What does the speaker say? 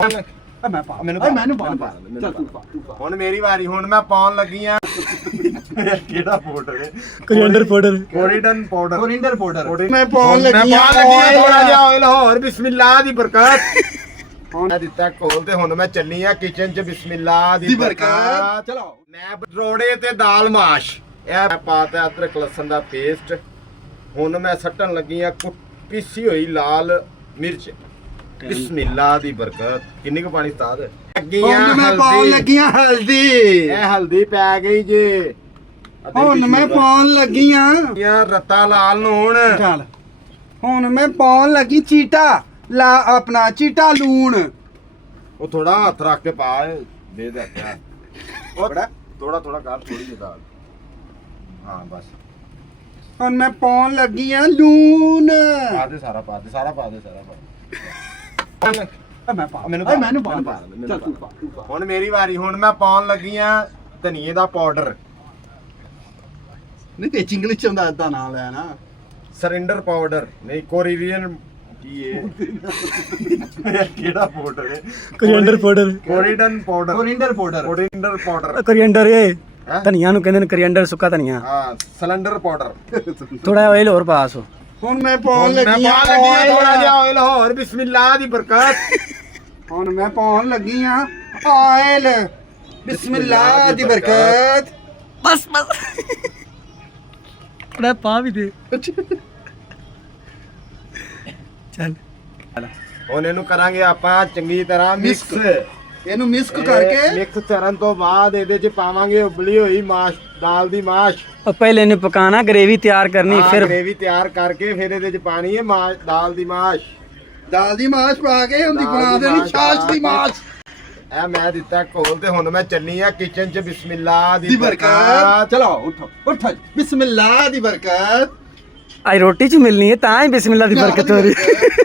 ਮੈਂ ਪਾ ਮੈਨੂੰ ਪਾ ਚੱਲ ਤੂੰ ਪਾ ਹੁਣ ਮੇਰੀ ਵਾਰੀ ਹੁਣ ਮੈਂ ਪਾਉਣ ਲੱਗੀ ਆ ਕਿਹੜਾ ਪਾਊਡਰ ਹੈ coriander powder coriander powder coriander powder ਮੈਂ ਪਾਉਣ ਲੱਗੀ ਆ ਥੋੜਾ ਜਿਹਾ ਆਇਲ ਹੋਰ ਬਿਸਮਿਲ੍ਲਾ ਦੀ ਬਰਕਤ ਹੁਣ ਦਿੱਤਾ ਕੋਲ ਤੇ ਹੁਣ ਮੈਂ ਚੱਲੀ ਆ ਕਿਚਨ 'ਚ ਬਿਸਮਿਲ੍ਲਾ ਦੀ ਬਰਕਤ ਚਲੋ ਮੈਂ ਰੋੜੇ ਤੇ ਦਾਲ ਮਾਸ਼ ਇਹ ਪਾਤਾ ਅਦਰਕ ਲਸਣ ਦਾ ਪੇਸਟ ਹੁਣ ਮੈਂ ਸੱਟਣ ਲੱਗੀ ਆ ਪੀਸੀ ਹੋਈ ਲਾਲ ਮਿਰਚ ਬਿਸਮਿਲ੍ਲਾ ਦੀ ਬਰਕਤ ਕਿੰਨੀ ਕੁ ਪਾਣੀ ਸਤਾਦ ਹੁਣ ਮੈਂ ਪਾਉਣ ਲੱਗੀਆਂ ਹਲਦੀ ਇਹ ਹਲਦੀ ਪੈ ਗਈ ਜੇ ਹੁਣ ਮੈਂ ਪਾਉਣ ਲੱਗੀਆਂ ਯਾਰ ਰੱਤਾ ਲਾਲ ਨੂਣ ਚੱਲ ਹੁਣ ਮੈਂ ਪਾਉਣ ਲੱਗੀ ਚੀਟਾ ਲਾ ਆਪਣਾ ਚੀਟਾ ਲੂਣ ਉਹ ਥੋੜਾ ਹੱਥ ਰੱਖ ਕੇ ਪਾ ਦੇ ਦੇ ਥੋੜਾ ਥੋੜਾ ਕਰ ਥੋੜੀ ਜਿਹੀ ਦਾਲ ਹਾਂ ਬਸ ਹੁਣ ਮੈਂ ਪਾਉਣ ਲੱਗੀਆਂ ਲੂਣ ਪਾ ਦੇ ਸਾਰਾ ਪਾ ਦੇ ਮੈਂ ਪਾ ਮੈਨੂੰ ਪਾ ਚੱਲ ਤੂੰ ਪਾ ਹੁਣ ਮੇਰੀ ਵਾਰੀ ਹੁਣ ਮੈਂ ਪਾਉਣ ਲੱਗੀ ਆ ਧਨੀਏ ਦਾ ਪਾਊਡਰ ਨਹੀਂ ਤੇ ਇੰਗਲਿਸ਼ ਚ ਹੁੰਦਾ ਇਦਾਂ ਨਾਲ ਹੈ ਨਾ ਸਰਿੰਡਰ ਪਾਊਡਰ ਨਹੀਂ ਕੋਰੀਅਨ ਕੀ ਇਹ ਕਿਹੜਾ ਪਾਊਡਰ ਹੈ coriander powder coriander powder coriander powder coriander powder coriander ਇਹ ਹੈਂ? ਧਨੀਆ ਨੂੰ ਕਹਿੰਦੇ ਨੇ ਕੋਰੀਐਂਡਰ ਸੁੱਕਾ ਧਨੀਆ ਹਾਂ ਸਿਲੰਡਰ ਪਾਊਡਰ ਥੋੜਾ ਆਇਲ ਹੋਰ ਪਾਸ ਹੋ ਹੁਣ ਮੈਂ ਪਾਉਣ ਲੱਗੀਆਂ ਥੋੜਾ ਜਿਹਾ ਆਇਲ ਹੋਰ ਬਿਸਮਿਲ੍ਲਾ ਦੀ ਬਰਕਤ ਹੁਣ ਮੈਂ ਪਾਉਣ ਲੱਗੀਆਂ ਆਇਲ ਬਿਸਮਿਲ੍ਲਾ ਦੀ ਬਰਕਤ ਬਸ ਥੋੜਾ ਪਾ ਵੀ ਦੇ ਚੱਲ ਹੁਣ ਇਹਨੂੰ ਕਰਾਂਗੇ ਆਪਾਂ ਚੰਗੀ ਤਰ੍ਹਾਂ ਮਿਕਸ ਇਹਨੂੰ ਮਿਕਸ ਕਰਕੇ ਮਿਕਸ ਕਰਨ ਤੋਂ ਬਾਅਦ ਇਹਦੇ 'ਚ ਪਾਵਾਂਗੇ ਉਬਲੀ ਹੋਈ ਮਾਸ਼ ਦਾਲ ਦੀ ਮਾਸ਼ और पहले इन्हें पकाना ग्रेवी तैयार करनी फिर ਗ੍ਰੇਵੀ ਤਿਆਰ ਕਰਕੇ ਫਿਰ ਇਹਦੇ 'ਚ ਪਾਣੀ ਹੈ ਮਾਸ਼ ਦਾਲ ਦੀ ਮਾਸ਼ ਦਾਲ ਦੀ ਮਾਸ਼ ਪਾ ਕੇ ਉਹਦੀ ਦਾਲ ਬਣਾ ਦੀ ਦੇਣੀ ਮਾਸ਼ ਛਾਛ ਦੀ ਮਾਸ਼ ਇਹ ਮੈਂ ਦਿੱਤਾ ਘੋਲ ਤੇ ਹੁਣ ਮੈਂ ਚੱਲੀ ਆ ਕਿਚਨ 'ਚ ਬਿਸਮਿਲ੍ਲਾ ਦੀ ਦੀ ਬਰਕਤ ਚਲੋ ਉਠੋ ਬਿਸਮਿਲ੍ਲਾ ਦੀ ਬਰਕਤ आज रोटी च मिलनी है ता ही बिस्मिल्लाह दी बरकत हो रही है